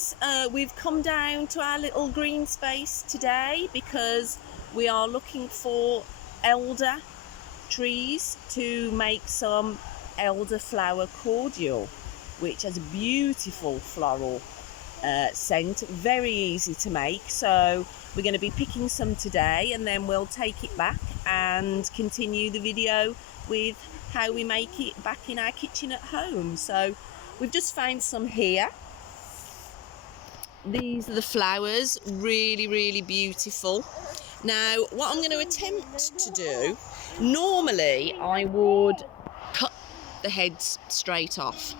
guys, we've come down to our little green space today because we are looking for elder trees to make some elderflower cordial, which has a beautiful floral scent, very easy to make. So we're going to be picking some today and then we'll take it back and continue the video with how we make it back in our kitchen at home. So we've just found some here. These are the flowers, really beautiful. Now what I'm going to attempt to do, normally I would cut the heads straight off,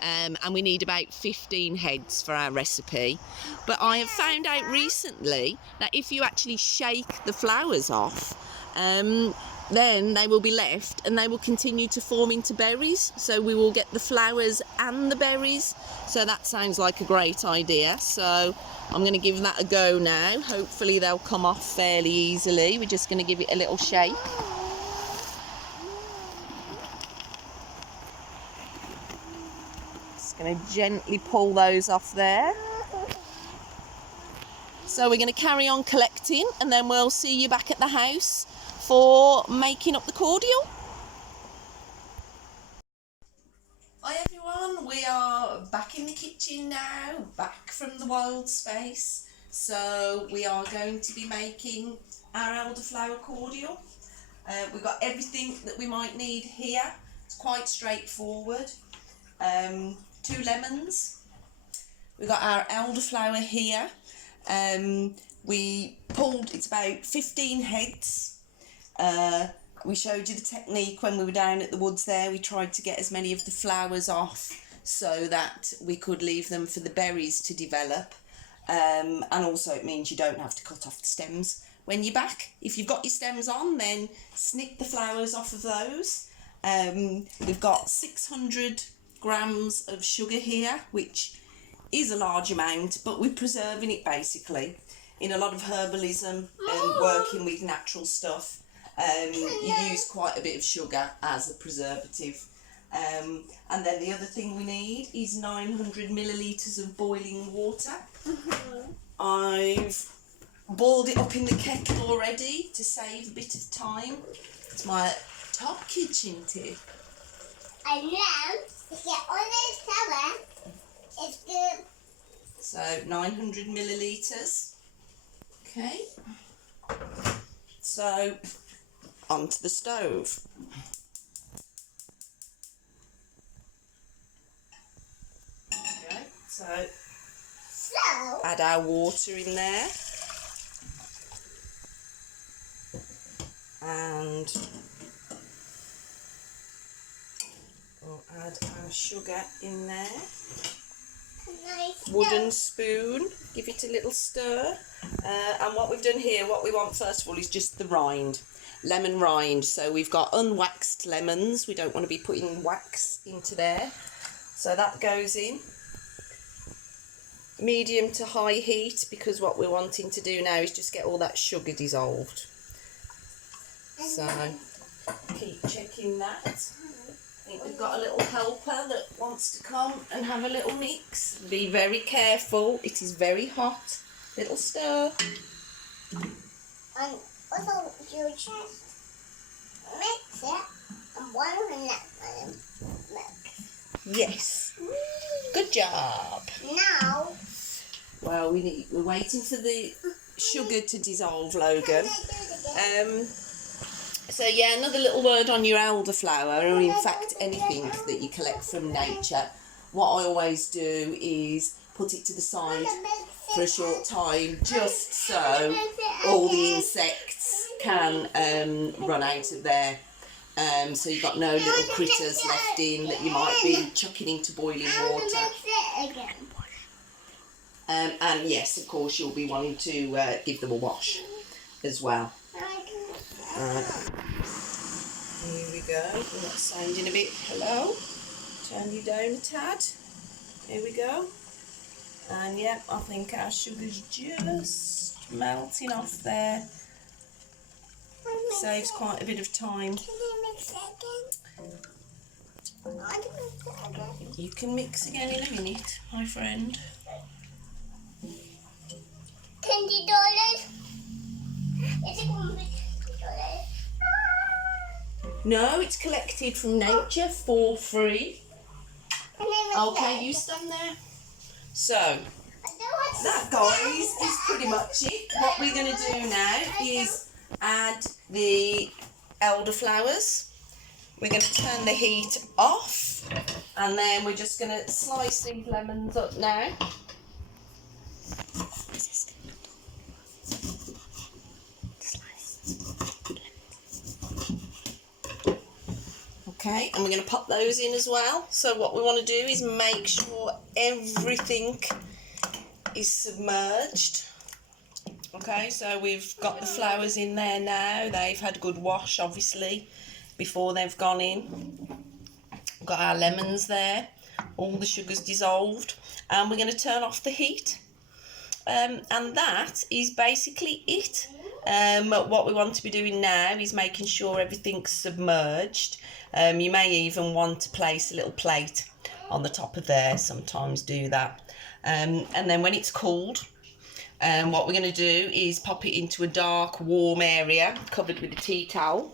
and we need about 15 heads for our recipe, but I have found out recently that if you actually shake the flowers off, then they will be left and they will continue to form into berries, so we will get the flowers and the berries. So that sounds like a great idea, so I'm going to give that a go now. Hopefully they'll come off fairly easily. We're just going to give it a little shake. Just going to gently pull those off there. So we're going to carry on collecting and then we'll see you back at the house for making up the cordial. Hi everyone, we are back in the kitchen now, back from the wild space. So we are going to be making our elderflower cordial. We've got everything that we might need here. It's quite straightforward. 2 lemons. We've got our elderflower here. We pulled, it's about 15 heads. We showed you the technique when we were down at the woods there. We tried to get as many of the flowers off so that we could leave them for the berries to develop. And also it means you don't have to cut off the stems when you're back. If you've got your stems on, then snip the flowers off of those. We've got 600 grams of sugar here, which is a large amount, but we're preserving it basically. In a lot of herbalism and working with natural stuff, you use quite a bit of sugar as a preservative. And then the other thing we need is 900 millilitres of boiling water. I've boiled it up in the kettle already to save a bit of time. It's my top kitchen tip. And then to get all this color, it's good. So 900 millilitres. Okay. So onto the stove. Okay. So add our water in there. And we'll add our sugar in there. Wooden spoon, give it a little stir. And what we've done here, what we want first of all is just the rind, lemon rind. So we've got unwaxed lemons. We don't want to be putting wax into there. So that goes in. Medium to high heat, because what we're wanting to do now is just get all that sugar dissolved. So keep checking that. I think we've got a little helper that wants to come and have a little mix. Be very careful, it is very hot. Little stir. And also you just mix it and one of that mix. Yes. Good job. Now well, we're waiting for the sugar to dissolve, Logan. So yeah, another little word on your elderflower, or in fact anything that you collect from nature. What I always do is put it to the side for a short time, just so all the insects can run out of there. So you've got no little critters left in that you might be chucking into boiling water. And yes, of course, you'll be wanting to give them a wash as well. Right. Here we go. We're not sounding a bit. Hello. Turn you down a tad. Here we go. And yep, I think our sugar's just melting off there. Saves quite a bit of time. can you mix it again? I can mix it again. You can mix again in a minute, my friend. $20? Is it going to be $20? No, it's collected from nature for free. Okay, you stand there. So, that, guys, is pretty much it. What we're going to do now is add the elderflowers. We're going to turn the heat off, and then we're just going to slice these lemons up now. Okay, and we're going to pop those in as well. So what we want to do is make sure everything is submerged. Okay, so we've got the flowers in there now. They've had a good wash, obviously, before they've gone in. We've got our lemons there. All the sugar's dissolved. And we're going to turn off the heat. And that is basically it. What we want to be doing now is making sure everything's submerged. You may even want to place a little plate on the top of there. Sometimes do that. And then when it's cooled, what we're going to do is pop it into a dark, warm area covered with a tea towel.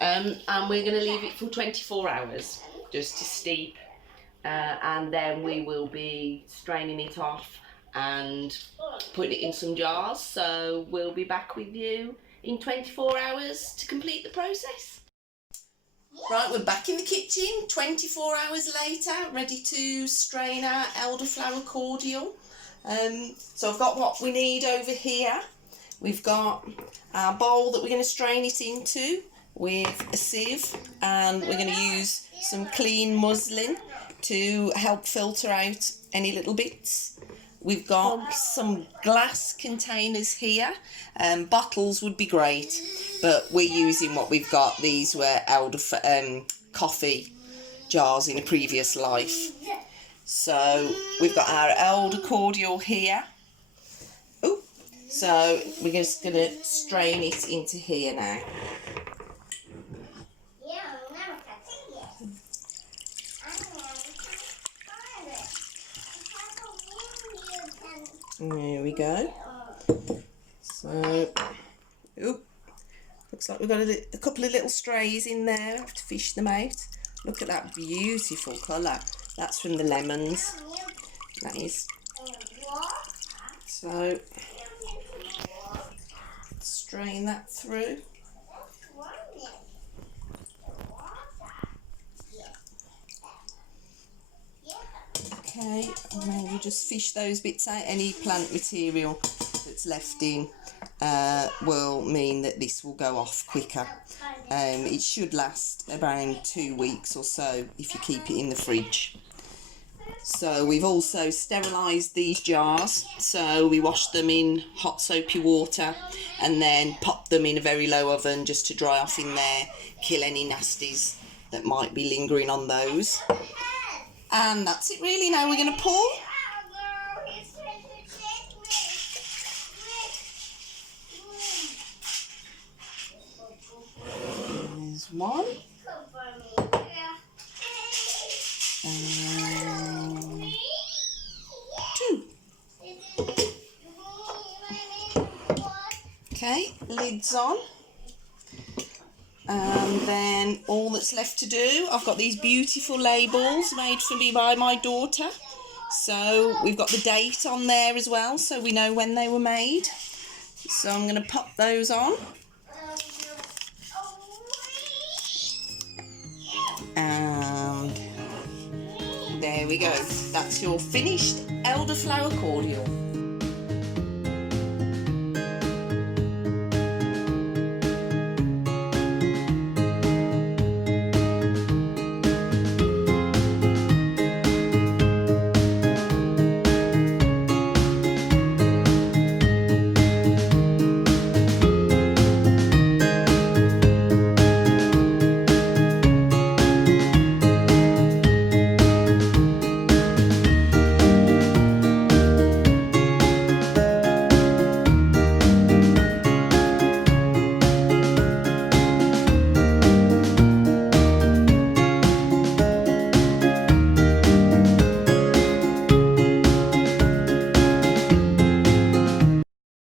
And we're going to leave it for 24 hours just to steep. And then we will be straining it off and putting it in some jars. So we'll be back with you in 24 hours to complete the process. Right, we're back in the kitchen 24 hours later, ready to strain our elderflower cordial. So I've got what we need over here. We've got our bowl that we're going to strain it into with a sieve, and we're going to use some clean muslin to help filter out any little bits. We've got some glass containers here. Bottles would be great, but we're using what we've got. These were coffee jars in a previous life. So we've got our elder cordial here. Ooh. So we're just going to strain it into here now. There we go. So, looks like we've got a couple of little strays in there. I have to fish them out. Look at that beautiful colour. That's from the lemons. That is. So, strain that through. Okay, and then we'll just fish those bits out. Any plant material that's left in will mean that this will go off quicker. It should last around 2 weeks or so if you keep it in the fridge. So we've also sterilised these jars. So we wash them in hot soapy water and then pop them in a very low oven just to dry off in there, kill any nasties that might be lingering on those. And that's it really. Now we're going to pour. There's one. And two. Okay, lids on. And then all that's left to do, I've got these beautiful labels made for me by my daughter. So we've got the date on there as well, so we know when they were made. So I'm going to pop those on. And there we go. That's your finished elderflower cordial.